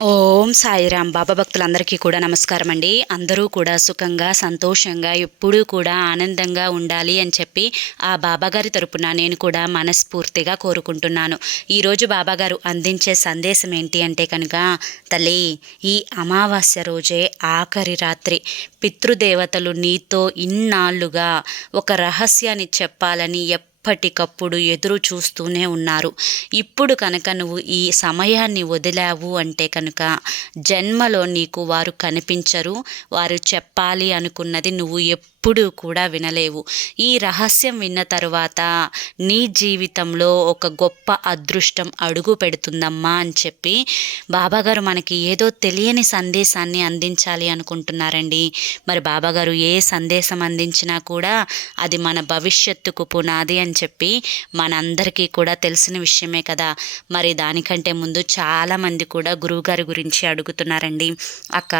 ఓం సాయిరాం. బాబా భక్తులందరికీ కూడా నమస్కారం అండి. అందరూ కూడా సుఖంగా సంతోషంగా ఎప్పుడూ కూడా ఆనందంగా ఉండాలి అని చెప్పి ఆ బాబాగారి తరపున నేను కూడా మనస్ఫూర్తిగా కోరుకుంటున్నాను. ఈరోజు బాబాగారు అందించే సందేశం ఏంటి అంటే కనుక, తల్లి, ఈ అమావాస్య రోజే ఆఖరి రాత్రి పితృదేవతలు నీతో ఇన్నాళ్లుగా ఒక రహస్యాన్ని చెప్పాలని ఎప్పటికప్పుడు ఎదురు చూస్తూనే ఉన్నారు. ఇప్పుడు కనుక నువ్వు ఈ సమయాన్ని వదిలావు అంటే కనుక జన్మలో నీకు వారు కనిపించరు. వారు చెప్పాలి అనుకున్నది నువ్వు ఎప్పుడూ కూడా వినలేవు. ఈ రహస్యం విన్న తరువాత నీ జీవితంలో ఒక గొప్ప అదృష్టం అడుగు పెడుతుందమ్మా అని చెప్పి బాబాగారు మనకి ఏదో తెలియని సందేశాన్ని అందించాలి అనుకుంటున్నారండి. మరి బాబాగారు ఏ సందేశం అందించినా కూడా అది మన భవిష్యత్తుకు పునాది అని చెప్పి మనందరికీ కూడా తెలిసిన విషయమే కదా. మరి దానికంటే ముందు చాలామంది కూడా గురువుగారి గురించి అడుగుతున్నారండి. అక్క,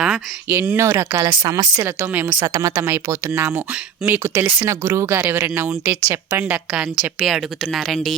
ఎన్నో రకాల సమస్యలతో మేము సతమతమైపోతున్నాము, మీకు తెలిసిన గురువుగారు ఎవరైనా ఉంటే చెప్పండి అక్క అని చెప్పి అడుగుతున్నారండి.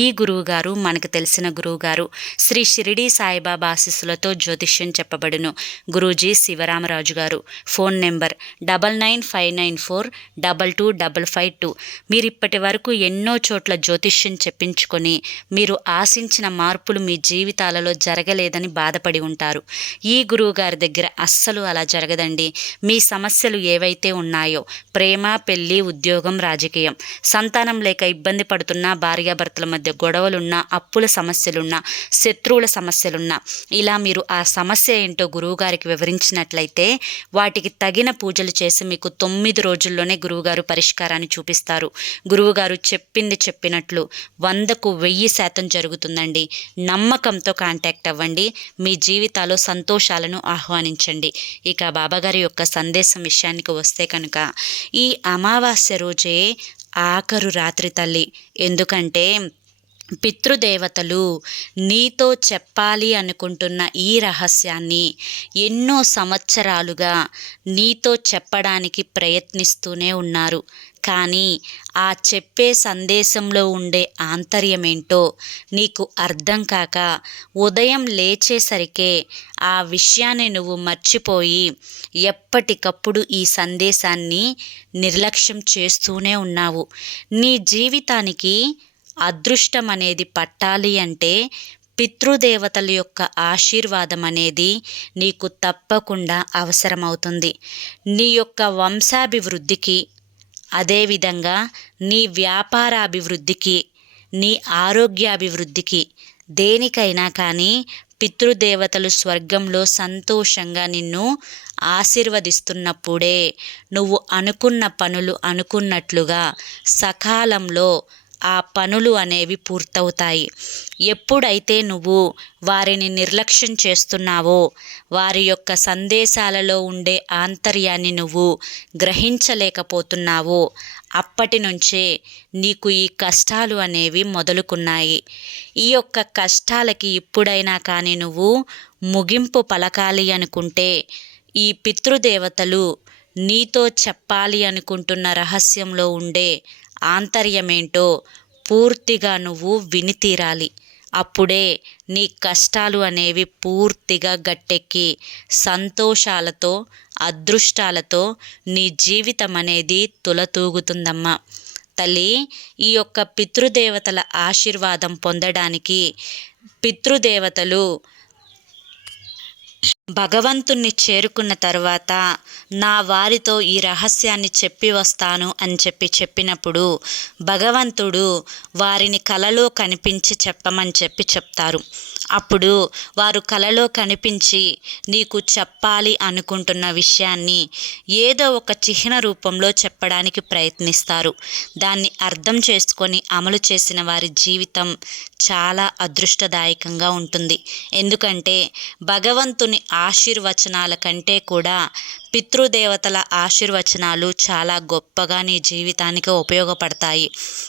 ఈ గురువుగారు మనకు తెలిసిన గురువుగారు శ్రీ షిరిడి సాయిబాబా ఆశీస్సులతో జ్యోతిష్యం చెప్పబడును గురూజీ శివరామరాజు గారు. Phone number 9959422552. మీరు ఇప్పటి వరకు ఎన్నో చోట్ల జ్యోతిష్యం చెప్పించుకొని మీరు ఆశించిన మార్పులు మీ జీవితాలలో జరగలేదని బాధపడి ఉంటారు. ఈ గురువుగారి దగ్గర అస్సలు అలా జరగదండి. మీ సమస్యలు ఏవైతే ఉన్నాయో, ప్రేమ, పెళ్లి, ఉద్యోగం, రాజకీయం, సంతానం లేక ఇబ్బంది పడుతున్న భార్యాభర్తల మధ్య గొడవలున్నా, అప్పుల సమస్యలున్నా, శత్రువుల సమస్యలున్నా, ఇలా మీరు ఆ సమస్య ఏంటో గురువుగారికి వివరించినట్లయితే వాటికి తగిన పూజలు చేసి మీకు 9 రోజుల్లోనే గురువుగారు పరిష్కారాన్ని చూపిస్తారు. గురువుగారు చెప్పింది చెప్పినట్లు 100కు 1000% జరుగుతుందండి. నమ్మకంతో కాంటాక్ట్ అవ్వండి. మీ జీవితాల్లో సంతోషాలను ఆహ్వానించండి. ఇక బాబాగారి యొక్క సందేశం విషయానికి వస్తే కనుక, ఈ అమావాస్య రోజే ఆఖరు రాత్రి తల్లి. ఎందుకంటే పితృదేవతలు నీతో చెప్పాలి అనుకుంటున్న ఈ రహస్యాన్ని ఎన్నో సంవత్సరాలుగా నీతో చెప్పడానికి ప్రయత్నిస్తూనే ఉన్నారు. కానీ ఆ చెప్పే సందేశంలో ఉండే ఆంతర్యమేంటో నీకు అర్థం కాక ఉదయం లేచేసరికే ఆ విషయాన్ని నువ్వు మర్చిపోయి ఎప్పటికప్పుడు ఈ సందేశాన్ని నిర్లక్ష్యం చేస్తూనే ఉన్నావు. నీ జీవితానికి అదృష్టం అనేది పట్టాలి అంటే పితృదేవతల యొక్క ఆశీర్వాదం అనేది నీకు తప్పకుండా అవసరమవుతుంది. నీ యొక్క వంశాభివృద్ధికి, అదేవిధంగా నీ వ్యాపారాభివృద్ధికి, నీ ఆరోగ్యాభివృద్ధికి, దేనికైనా కానీ పితృదేవతలు స్వర్గంలో సంతోషంగా నిన్ను ఆశీర్వదిస్తున్నప్పుడే నువ్వు అనుకున్న పనులు అనుకున్నట్లుగా సకాలంలో ఆ పనులు అనేవి పూర్తవుతాయి. ఎప్పుడైతే నువ్వు వారిని నిర్లక్ష్యం చేస్తున్నావో, వారి యొక్క సందేశాలలో ఉండే ఆంతర్యాన్ని నువ్వు గ్రహించలేకపోతున్నావో, అప్పటి నుంచే నీకు ఈ కష్టాలు అనేవి మొదలుకున్నాయి. ఈ యొక్క కష్టాలకి ఇప్పుడైనా కానీ నువ్వు ముగింపు పలకాలి అనుకుంటే ఈ పితృదేవతలు నీతో చెప్పాలి అనుకుంటున్న రహస్యంలో ఉండే ఆంతర్యమేంటో పూర్తిగా నువ్వు విని తీరాలి. అప్పుడే నీ కష్టాలు అనేవి పూర్తిగా గట్టెక్కి సంతోషాలతో, అదృష్టాలతో నీ జీవితం అనేది తులతూగుతుందమ్మా. తల్లి, ఈ యొక్క పితృదేవతల ఆశీర్వాదం పొందడానికి పితృదేవతలు భగవంతుణ్ణి చేరుకున్న తర్వాత నా వారితో ఈ రహస్యాన్ని చెప్పి వస్తాను అని చెప్పినప్పుడు భగవంతుడు వారిని కలలో కనిపించి చెప్పమని చెప్తారు. అప్పుడు వారు కలలో కనిపించి నీకు చెప్పాలి అనుకుంటున్న విషయాన్ని ఏదో ఒక చిహ్న రూపంలో చెప్పడానికి ప్రయత్నిస్తారు. దాన్ని అర్థం చేసుకొని అమలు చేసిన వారి జీవితం చాలా అదృష్టదాయకంగా ఉంటుంది. ఎందుకంటే భగవంతుని ఆశీర్వచనాల కంటే కూడా పితృదేవతల ఆశీర్వచనాలు చాలా గొప్పగా నీ జీవితానికి ఉపయోగపడతాయి.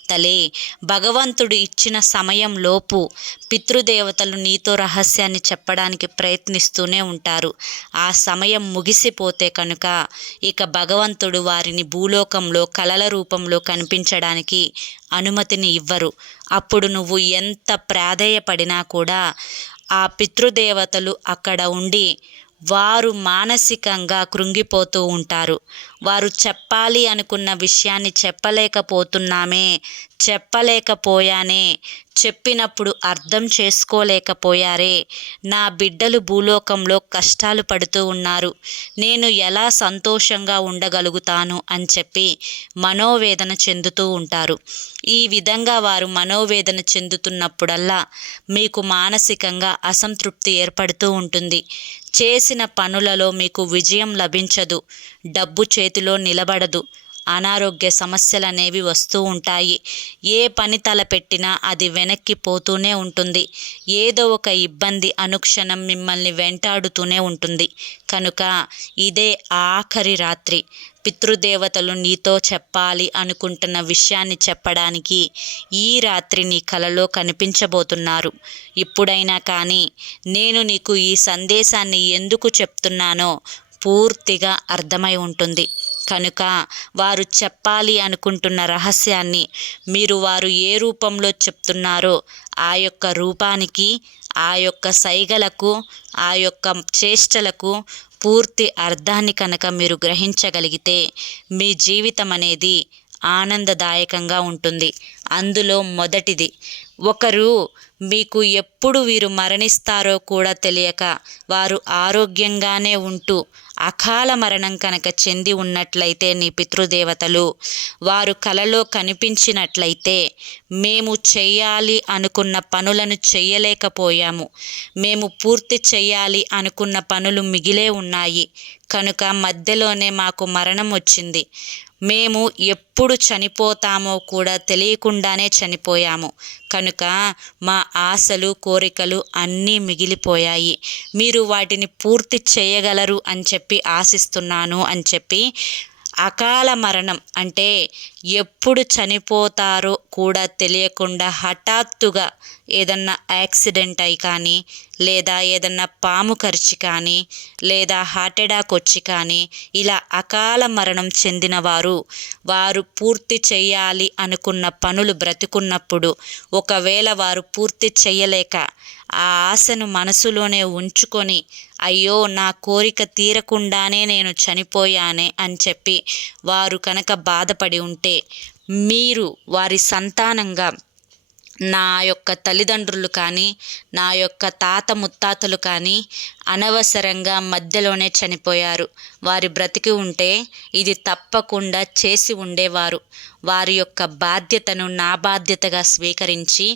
తల్లి, భగవంతుడు ఇచ్చిన సమయంలోపు పితృదేవతలు నీతో రహస్యాన్ని చెప్పడానికి ప్రయత్నిస్తూనే ఉంటారు. ఆ సమయం ముగిసిపోతే కనుక ఇక భగవంతుడు వారిని భూలోకంలో కలల రూపంలో కనిపించడానికి అనుమతిని ఇవ్వరు. అప్పుడు నువ్వు ఎంత ప్రాధేయపడినా కూడా ఆ పితృదేవతలు అక్కడ ఉండి వారు మానసికంగా కృంగిపోతూ ఉంటారు. వారు చెప్పాలి అనుకున్న విషయాన్ని చెప్పలేకపోయానే, చెప్పినప్పుడు అర్థం చేసుకోలేకపోయారే, నా బిడ్డలు భూలోకంలో కష్టాలు పడుతూ ఉన్నారు, నేను ఎలా సంతోషంగా ఉండగలుగుతాను అని చెప్పి మనోవేదన చెందుతూ ఉంటారు. ఈ విధంగా వారు మనోవేదన చెందుతున్నప్పుడల్లా మీకు మానసికంగా అసంతృప్తి ఏర్పడుతూ ఉంటుంది. చేసిన పనులలో మీకు విజయం లభించదు, డబ్బు చేతిలో నిలబడదు, అనారోగ్య సమస్యలు అనేవి వస్తూ ఉంటాయి. ఏ పని తలపెట్టినా అది వెనక్కి పోతూనే ఉంటుంది. ఏదో ఒక ఇబ్బంది అనుక్షణం మిమ్మల్ని వెంటాడుతూనే ఉంటుంది. కనుక ఇదే ఆఖరి రాత్రి. పితృదేవతలు నీతో చెప్పాలి అనుకుంటున్న విషయాన్ని చెప్పడానికి ఈ రాత్రి నీ కలలో కనిపించబోతున్నారు. ఇప్పుడైనా కానీ నేను నీకు ఈ సందేశాన్ని ఎందుకు చెప్తున్నానో పూర్తిగా అర్థమై ఉంటుంది. కనుక వారు చెప్పాలి అనుకుంటున్న రహస్యాన్ని వారు ఏ రూపంలో చెప్తున్నారో ఆ యొక్క రూపానికి, ఆ యొక్క సైగలకు, ఆ యొక్క చేష్టలకు పూర్తి అర్థాన్ని కనుక మీరు గ్రహించగలిగితే మీ జీవితం అనేది ఆనందదాయకంగా ఉంటుంది. అందులో మొదటిది, ఒకరు మీకు ఎప్పుడు వీరు మరణిస్తారో కూడా తెలియక వారు ఆరోగ్యంగానే ఉంటూ అకాల మరణం కనుక చెంది ఉన్నట్లయితే నీ పితృదేవతలు వారు కలలో కనిపించినట్లయితే, మేము చెయ్యాలి అనుకున్న పనులను చెయ్యలేకపోయాము, మేము పూర్తి చెయ్యాలి అనుకున్న పనులు మిగిలే ఉన్నాయి, కనుక మధ్యలోనే మాకు మరణం వచ్చింది, మేము ఎప్పుడు చనిపోతామో కూడా తెలియకుండానే చనిపోయాము, కనుక మా ఆశలు కోరికలు అన్నీ మిగిలిపోయాయి, మీరు వాటిని పూర్తి చేయగలరు అని చెప్పి ఆశిస్తున్నాను అని చెప్పి అకాల మరణం అంటే ఎప్పుడు చనిపోతారో కూడా తెలియకుండా హఠాత్తుగా ఏదన్నా యాక్సిడెంట్ అయి కానీ, లేదా ఏదన్నా పాము కరిచి కానీ, లేదా హార్ట్ అటాక్ వచ్చి కానీ, ఇలా అకాల మరణం చెందిన వారు పూర్తి చేయాలి అనుకున్న పనులు బ్రతికున్నప్పుడు ఒకవేళ వారు పూర్తి చేయలేక ఆ ఆశను మనసులోనే ఉంచుకొని, అయ్యో నా కోరిక తీరకుండానే నేను చనిపోయానే అని చెప్పి వారు కనుక బాధపడి ఉంటే, మీరు వారి సంతానంగా నా యొక్క తల్లిదండ్రులు కానీ, నా యొక్క తాత ముత్తాతలు కానీ అనవసరంగా మధ్యలోనే చనిపోయారు, వారి బ్రతికి ఉంటే ఇది తప్పకుండా చేసి ఉండేవారు, వారి యొక్క బాధ్యతను నా బాధ్యతగా స్వీకరించి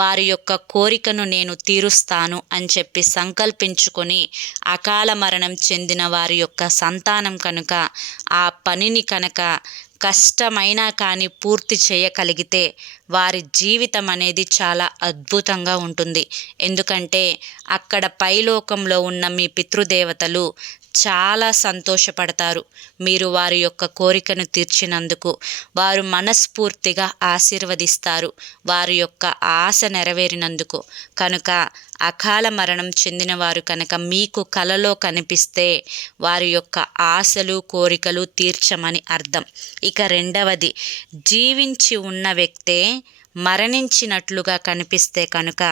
వారి యొక్క కోరికను నేను తీరుస్తాను అని చెప్పి సంకల్పించుకొని అకాల మరణం చెందిన వారి యొక్క సంతానం కనుక ఆ పనిని కనుక కష్టమైనా కానీ పూర్తి చేయగలిగితే వారి జీవితం అనేది చాలా అద్భుతంగా ఉంటుంది. ఎందుకంటే అక్కడ పైలోకంలో ఉన్న మీ పితృదేవతలు చాలా సంతోషపడతారు. మీరు వారి యొక్క కోరికను తీర్చినందుకు వారు మనస్ఫూర్తిగా ఆశీర్వదిస్తారు, వారి యొక్క ఆశ నెరవేరినందుకు. కనుక అకాల మరణం చెందిన వారు కనుక మీకు కలలో కనిపిస్తే వారి యొక్క ఆశలు కోరికలు తీర్చమని అర్థం. ఇక రెండవది, జీవించి ఉన్న వ్యక్తే మరణించినట్లుగా కనిపిస్తే కనుక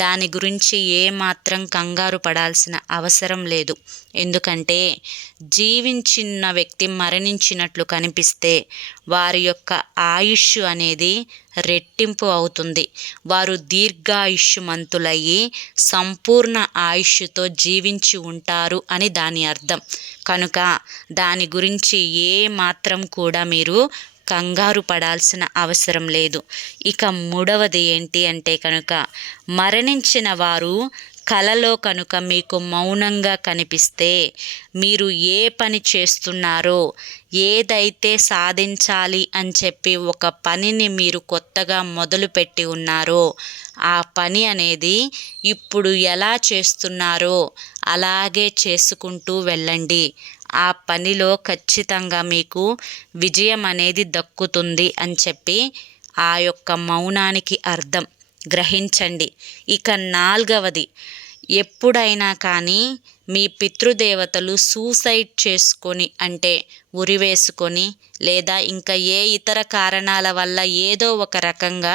దాని గురించి ఏమాత్రం కంగారు పడాల్సిన అవసరం లేదు. ఎందుకంటే జీవించిన వ్యక్తి మరణించినట్లు కనిపిస్తే వారి యొక్క ఆయుష్ అనేది రెట్టింపు అవుతుంది, వారు దీర్ఘాయుష్మంతులయ్యి సంపూర్ణ ఆయుష్తో జీవించి ఉంటారు అని దాని అర్థం. కనుక దాని గురించి ఏ మాత్రం కూడా మీరు కంగారు పడాల్సిన అవసరం లేదు. ఇక మూడవది ఏంటి అంటే కనుక మరణించిన వారు కలలో కనుక మీకు మౌనంగా కనిపిస్తే, మీరు ఏ పని చేస్తున్నారో, ఏదైతే సాధించాలి అని చెప్పి ఒక పనిని మీరు కొత్తగా మొదలుపెట్టి ఉన్నారో ఆ పని అనేది ఇప్పుడు ఎలా చేస్తున్నారో అలాగే చేసుకుంటూ వెళ్ళండి. ఆ పనిలో ఖచ్చితంగా మీకు విజయం అనేది దక్కుతుంది అని చెప్పి ఆ యొక్క మౌనానికి అర్థం గ్రహించండి. ఇక నాలుగవది, ఎప్పుడైనా కానీ మీ పితృదేవతలు సూసైడ్ చేసుకొని అంటే ఉరివేసుకొని లేదా ఇంకా ఏ ఇతర కారణాల వల్ల ఏదో ఒక రకంగా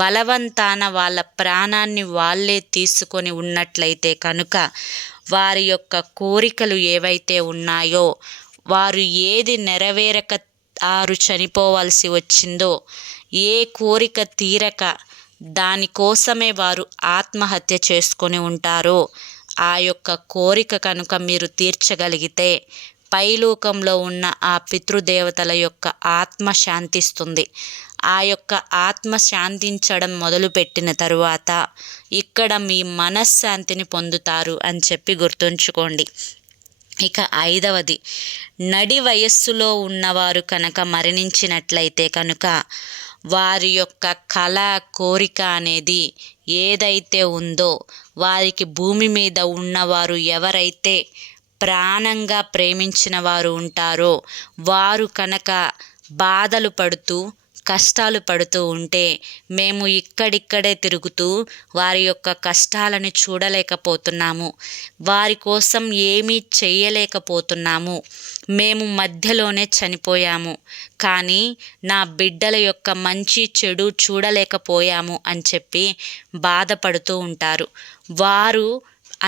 బలవంతాన వాళ్ళ ప్రాణాన్ని వాళ్ళే తీసుకొని ఉన్నట్లయితే కనుక వారి యొక్క కోరికలు ఏవైతే ఉన్నాయో వారు ఏది నెరవేరక వారు చనిపోవాల్సి వచ్చిందో ఏ కోరిక తీరక దానికోసమే వారు ఆత్మహత్య చేసుకొని ఉంటారో ఆ యొక్క కోరిక కనుక మీరు తీర్చగలిగితే పైలోకంలో ఉన్న ఆ పితృదేవతల యొక్క ఆత్మ శాంతిస్తుంది. ఆ యొక్క ఆత్మ శాంతించడం మొదలుపెట్టిన తరువాత ఇక్కడ మీ మనశ్శాంతిని పొందుతారు అని చెప్పి గుర్తుంచుకోండి. ఇక 5వది, నడి వయస్సులో ఉన్నవారు కనుక మరణించినట్లయితే కనుక వారి యొక్క కళ కోరిక అనేది ఏదైతే ఉందో వారికి భూమి మీద ఉన్నవారు ఎవరైతే ప్రాణంగా ప్రేమించిన వారు ఉంటారో వారు కనుక బాధలు పడుతూ కష్టాలు పడుతూ ఉంటే మేము ఇక్కడిక్కడే తిరుగుతూ వారి యొక్క కష్టాలను చూడలేకపోతున్నాము, వారి కోసం ఏమీ చేయలేకపోతున్నాము, మేము మధ్యలోనే చనిపోయాము, కానీ నా బిడ్డల యొక్క మంచి చెడు చూడలేకపోయాము అని చెప్పి బాధపడుతూ ఉంటారు. వారు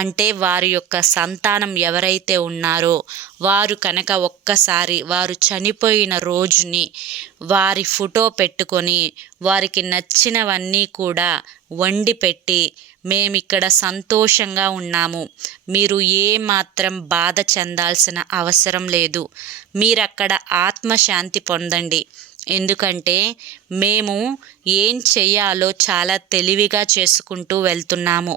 అంటే వారి యొక్క సంతానం ఎవరైతే ఉన్నారో వారు కనుక ఒక్కసారి వారు చనిపోయిన రోజుని వారి ఫోటో పెట్టుకొని వారికి నచ్చినవన్నీ కూడా వండి పెట్టి మేమిక్కడ సంతోషంగా ఉన్నాము, మీరు ఏమాత్రం బాధ చెందాల్సిన అవసరం లేదు, మీరక్కడ ఆత్మశాంతి పొందండి, ఎందుకంటే మేము ఏం చెయ్యాలో చాలా తెలివిగా చేసుకుంటూ వెళ్తున్నాము,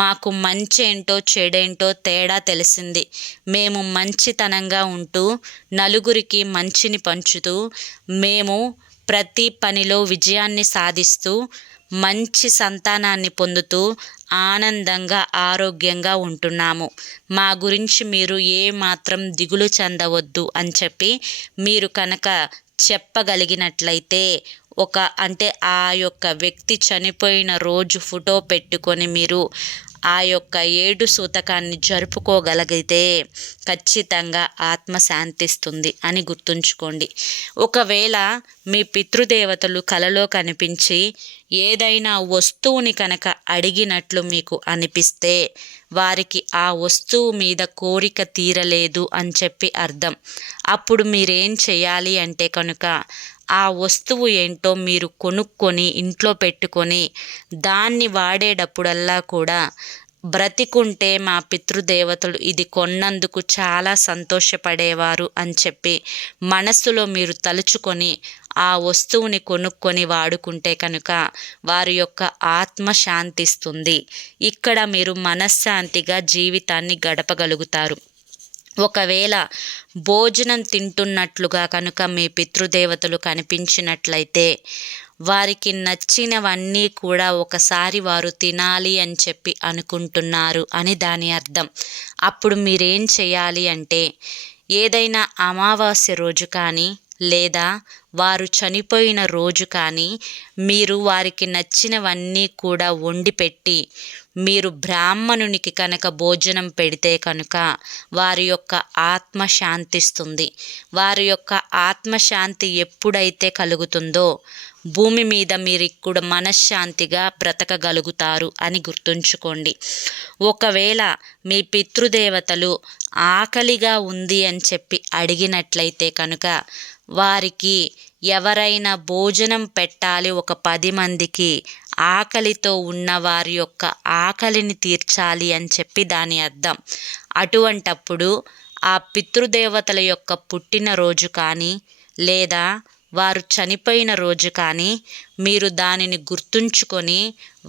మాకు మంచేంటో చెడేంటో తేడా తెలిసింది, మేము మంచితనంగా ఉంటూ నలుగురికి మంచిని పంచుతూ మేము ప్రతి పనిలో విజయాన్ని సాధిస్తూ మంచి సంతానాన్ని పొందుతూ ఆనందంగా ఆరోగ్యంగా ఉంటున్నాము, మా గురించి మీరు ఏమాత్రం దిగులు చెందవద్దు అని చెప్పి మీరు కనుక చెప్పగలిగినట్లయితే అంటే ఆ యొక్క వ్యక్తి చనిపోయిన రోజు ఫోటో పెట్టుకొని మీరు ఆ యొక్క 7 సూతకాన్ని జరుపుకోగలిగితే ఖచ్చితంగా ఆత్మ శాంతిస్తుంది అని గుర్తుంచుకోండి. ఒకవేళ మీ పితృదేవతలు కలలో కనిపించి ఏదైనా వస్తువుని కనుక అడిగినట్లు మీకు అనిపిస్తే వారికి ఆ వస్తువు మీద కోరిక తీరలేదు అని చెప్పి అర్థం. అప్పుడు మీరేం చేయాలి అంటే కనుక ఆ వస్తువు ఏంటో మీరు కొనుక్కొని ఇంట్లో పెట్టుకొని దాన్ని వాడేటప్పుడల్లా కూడా బ్రతికుంటే మా పితృదేవతలు ఇది కొన్నందుకు చాలా సంతోషపడేవారు అని చెప్పి మనస్సులో మీరు తలుచుకొని ఆ వస్తువుని కొనుక్కొని వాడుకుంటే కనుక వారి యొక్క ఆత్మ శాంతిస్తుంది. ఇక్కడ మీరు మనశ్శాంతిగా జీవితాన్ని గడపగలుగుతారు. ఒకవేళ భోజనం తింటున్నట్లుగా కనుక మీ పితృదేవతలు కనిపించినట్లయితే వారికి నచ్చినవన్నీ కూడా ఒకసారి వారు తినాలి అని చెప్పి అనుకుంటున్నారు అని దాని అర్థం. అప్పుడు మీరేం చేయాలి అంటే ఏదైనా అమావాస్య రోజు కానీ లేదా వారు చనిపోయిన రోజు కానీ మీరు వారికి నచ్చినవన్నీ కూడా వండి పెట్టి మీరు బ్రాహ్మణునికి కనుక భోజనం పెడితే కనుక వారి యొక్క ఆత్మ శాంతిస్తుంది. వారి యొక్క ఆత్మశాంతి ఎప్పుడైతే కలుగుతుందో భూమి మీద మీరు ఇక్కడ మనశ్శాంతిగా బ్రతకగలుగుతారు అని గుర్తుంచుకోండి. ఒకవేళ మీ పితృదేవతలు ఆకలిగా ఉంది అని చెప్పి అడిగినట్లయితే కనుక వారికి ఎవరైనా భోజనం పెట్టాలి, ఒక 10 మందికి ఆకలితో ఉన్న వారి యొక్క ఆకలిని తీర్చాలి అని చెప్పి దాని అర్థం. అటువంటప్పుడు ఆ పితృదేవతల యొక్క పుట్టినరోజు కానీ లేదా వారు చనిపోయిన రోజు కానీ మీరు దానిని గుర్తుంచుకొని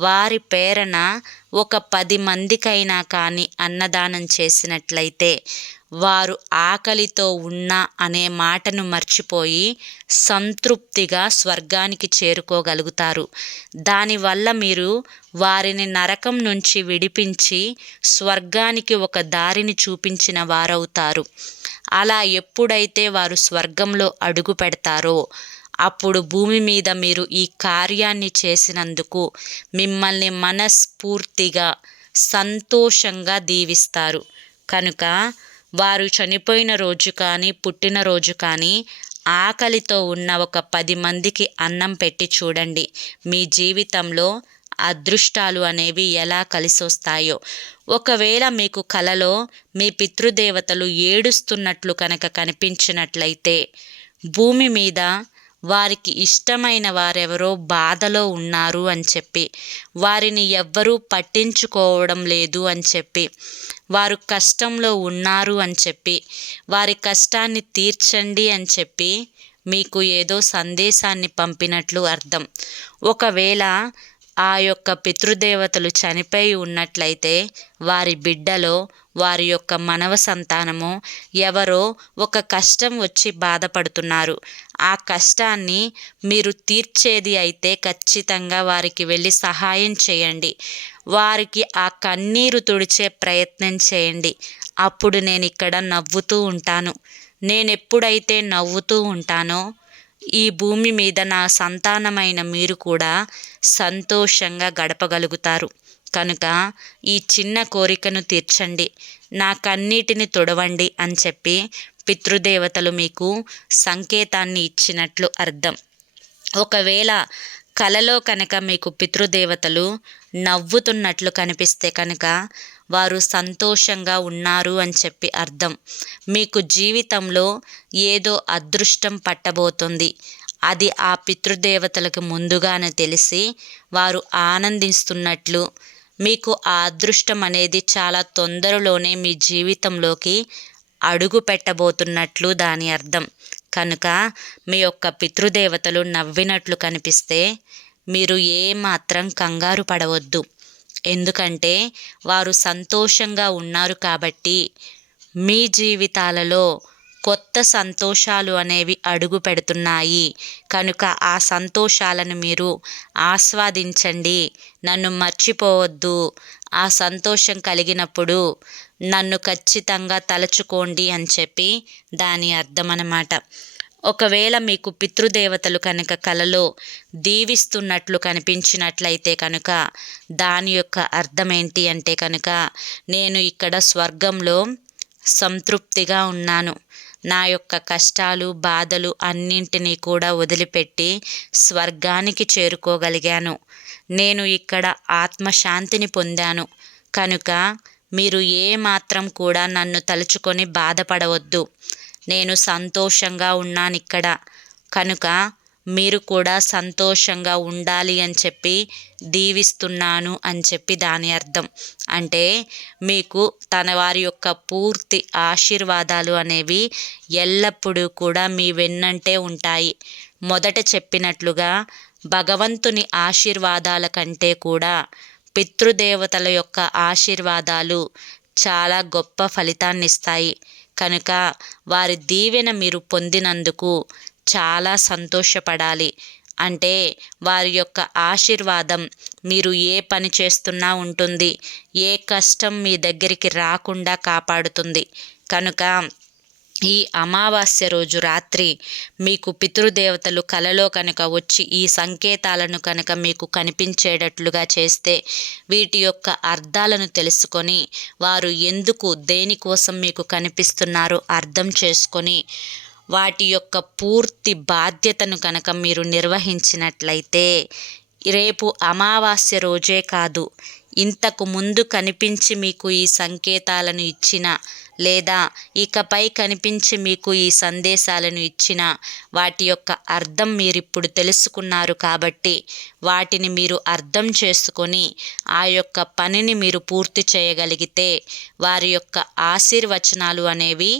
వారి పేరన ఒక 10 మందికైనా కానీ అన్నదానం చేసినట్లయితే వారు ఆకలితో ఉన్నా అనే మాటను మర్చిపోయి సంతృప్తిగా స్వర్గానికి చేరుకోగలుగుతారు. దానివల్ల మీరు వారిని నరకం నుంచి విడిపించి స్వర్గానికి ఒక దారిని చూపించిన వారవుతారు. అలా ఎప్పుడైతే వారు స్వర్గంలో అడుగు పెడతారో అప్పుడు భూమి మీద మీరు ఈ కార్యాన్ని చేసినందుకు మిమ్మల్ని మనస్ఫూర్తిగా సంతోషంగా దీవిస్తారు. కనుక వారు చనిపోయిన రోజు కానీ పుట్టినరోజు కానీ ఆకలితో ఉన్న ఒక 10 మందికి అన్నం పెట్టి చూడండి. మీ జీవితంలో అదృష్టాలు అనేవి ఎలా కలిసొస్తాయో. ఒకవేళ మీకు కలలో మీ పితృదేవతలు ఏడుస్తున్నట్లు కనుక కనిపించినట్లయితే భూమి మీద వారికి ఇష్టమైన వారెవరో బాధలో ఉన్నారు అని చెప్పి, వారిని ఎవ్వరూ పట్టించుకోవడం లేదు అని చెప్పి, వారు కష్టంలో ఉన్నారు అని చెప్పి, వారి కష్టాన్ని తీర్చండి అని చెప్పి మీకు ఏదో సందేశాన్ని పంపినట్లు అర్థం. ఒకవేళ ఆ యొక్క పితృదేవతలు చనిపోయి ఉన్నట్లయితే వారి బిడ్డలో, వారి యొక్క మనవ సంతానమో ఎవరో ఒక కష్టం వచ్చి బాధపడుతున్నారు. ఆ కష్టాన్ని మీరు తీర్చేది అయితే ఖచ్చితంగా వారికి వెళ్ళి సహాయం చేయండి. వారికి ఆ కన్నీరు తుడిచే ప్రయత్నం చేయండి. అప్పుడు నేను ఇక్కడ నవ్వుతూ ఉంటాను. నేనెప్పుడైతే నవ్వుతూ ఉంటానో ఈ భూమి మీద నా సంతానమైన మీరు కూడా సంతోషంగా గడపగలుగుతారు. కనుక ఈ చిన్న కోరికను తీర్చండి, నా కన్నీటిని తుడవండి అని చెప్పి పితృదేవతలు మీకు సంకేతాన్ని ఇచ్చినట్లు అర్థం. ఒకవేళ కలలో కనుక మీకు పితృదేవతలు నవ్వుతున్నట్లు కనిపిస్తే కనుక వారు సంతోషంగా ఉన్నారు అని చెప్పి అర్థం. మీకు జీవితంలో ఏదో అదృష్టం పట్టబోతుంది. అది ఆ పితృదేవతలకు ముందుగానే తెలిసి వారు ఆనందిస్తున్నట్లు, మీకు ఆ అదృష్టం అనేది చాలా తొందరలోనే మీ జీవితంలోకి అడుగు పెట్టబోతున్నట్లు దాని అర్థం. కనుక మీ యొక్క పితృదేవతలు నవ్వినట్లు కనిపిస్తే మీరు ఏమాత్రం కంగారు పడవద్దు. ఎందుకంటే వారు సంతోషంగా ఉన్నారు కాబట్టి మీ జీవితాలలో కొత్త సంతోషాలు అనేవి అడుగు పెడుతున్నాయి. కనుక ఆ సంతోషాలను మీరు ఆస్వాదించండి. నన్ను మర్చిపోవద్దు. ఆ సంతోషం కలిగినప్పుడు నన్ను ఖచ్చితంగా తలుచుకోండి అని చెప్పి దాని అర్థం అన్నమాట. ఒకవేళ మీకు పితృదేవతలు కనుక కలలో దీవిస్తున్నట్లు కనిపించినట్లయితే కనుక దాని యొక్క అర్థం ఏంటి అంటే కనుక, నేను ఇక్కడ స్వర్గంలో సంతృప్తిగా ఉన్నాను. నా యొక్క కష్టాలు, బాధలు అన్నింటినీ కూడా వదిలిపెట్టి స్వర్గానికి చేరుకోగలిగాను. నేను ఇక్కడ ఆత్మశాంతిని పొందాను. కనుక మీరు ఏమాత్రం కూడా నన్ను తలుచుకొని బాధపడవద్దు. నేను సంతోషంగా ఉన్నానిక్కడ. కనుక మీరు కూడా సంతోషంగా ఉండాలి అని చెప్పి దీవిస్తున్నాను అని చెప్పి దాని అర్థం. అంటే మీకు తన వారి యొక్క పూర్తి ఆశీర్వాదాలు అనేవి ఎల్లప్పుడూ కూడా మీ వెన్నంటే ఉంటాయి. మొదట చెప్పినట్లుగా భగవంతుని ఆశీర్వాదాల కంటే కూడా పితృదేవతల యొక్క ఆశీర్వాదాలు చాలా గొప్ప ఫలితాన్నిస్తాయి. కనుక వారి దీవెన మీరు పొందినందుకు చాలా సంతోషపడాలి. అంటే వారి యొక్క ఆశీర్వాదం మీరు ఏ పని చేస్తున్నా ఉంటుంది, ఏ కష్టం మీ దగ్గరికి రాకుండా కాపాడుతుంది. కనుక ఈ అమావాస్య రోజు రాత్రి మీకు పితృదేవతలు కలలో కనుక వచ్చి ఈ సంకేతాలను కనుక మీకు కనిపించేటట్లుగా చేస్తే వీటి యొక్క అర్థాలను తెలుసుకొని వారు ఎందుకు దేనికోసం మీకు కనిపిస్తున్నారో అర్థం చేసుకొని వాటి యొక్క పూర్తి బాధ్యతను కనుక మీరు నిర్వహించినట్లయితే రేపు అమావాస్య రోజే కాదు, ఇంతకు ముందు కనిపించి మీకు ఈ సంకేతాలను ఇచ్చిన లేదా ఇకపై కనిపించి మీకు ఈ సందేశాలను ఇచ్చిన వాటి యొక్క అర్థం మీరిప్పుడు తెలుసుకున్నారు కాబట్టి వాటిని మీరు అర్థం చేసుకొని ఆ యొక్క పనిని మీరు పూర్తి చేయగలిగితే వారి యొక్క ఆశీర్వచనాలు అనేవి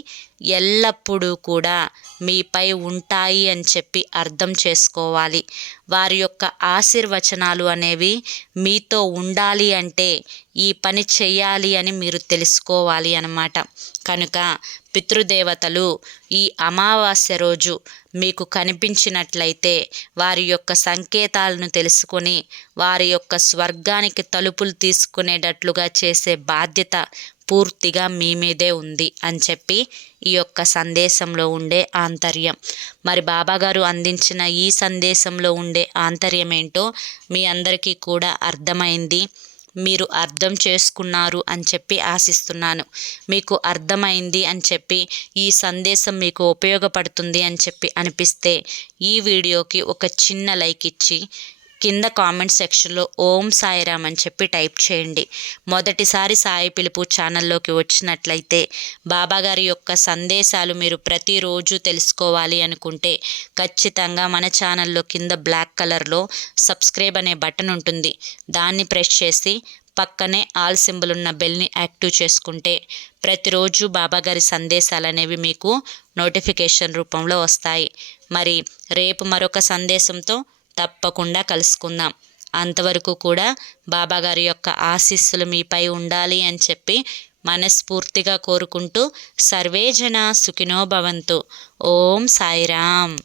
ఎల్లప్పుడూ కూడా మీపై ఉంటాయి అని చెప్పి అర్థం చేసుకోవాలి. వారి యొక్క ఆశీర్వచనాలు అనేవి మీతో ఉండాలి అంటే ఈ పని చెయ్యాలి అని మీరు తెలుసుకోవాలి అన్నమాట. కనుక పితృదేవతలు ఈ అమావాస్య రోజు మీకు కనిపించినట్లయితే వారి యొక్క సంకేతాలను తెలుసుకొని వారి యొక్క స్వర్గానికి తలుపులు తీసుకునేటట్లుగా చేసే బాధ్యత పూర్తిగా మీ మీదే ఉంది అని చెప్పి ఈ యొక్క సందేశంలో ఉండే ఆంతర్యం. మరి బాబాగారు అందించిన ఈ సందేశంలో ఉండే ఆంతర్యం ఏంటో మీ అందరికీ కూడా అర్థమైంది. మీరు అర్థం చేసుకున్నారు అని చెప్పి ఆశిస్తున్నాను. మీకు అర్థమైంది అని చెప్పి, ఈ సందేశం మీకు ఉపయోగపడుతుంది అని చెప్పి అనిపిస్తే ఈ వీడియోకి ఒక చిన్న లైక్ ఇచ్చి కింద కామెంట్ సెక్షన్లో ఓం సాయిరామ్ అని చెప్పి టైప్ చేయండి. మొదటిసారి సాయి పిలుపు ఛానల్లోకి వచ్చినట్లయితే బాబాగారి యొక్క సందేశాలు మీరు ప్రతిరోజు తెలుసుకోవాలి అనుకుంటే ఖచ్చితంగా మన ఛానల్లో కింద బ్లాక్ కలర్లో సబ్స్క్రైబ్ అనే బటన్ ఉంటుంది. దాన్ని ప్రెస్ చేసి పక్కనే ఆల్ సింబల్ ఉన్న బెల్ని యాక్టివ్ చేసుకుంటే ప్రతిరోజు బాబాగారి సందేశాలు అనేవి మీకు నోటిఫికేషన్ రూపంలో వస్తాయి. మరి రేపు మరొక సందేశంతో తప్పకుండా కలుసుకుందాం. అంతవరకు కూడా బాబాగారి యొక్క ఆశీస్సులు మీపై ఉండాలి అని చెప్పి మనస్ఫూర్తిగా కోరుకుంటూ సర్వే జన సుఖినో భవంతు. ఓం సాయిరామ్.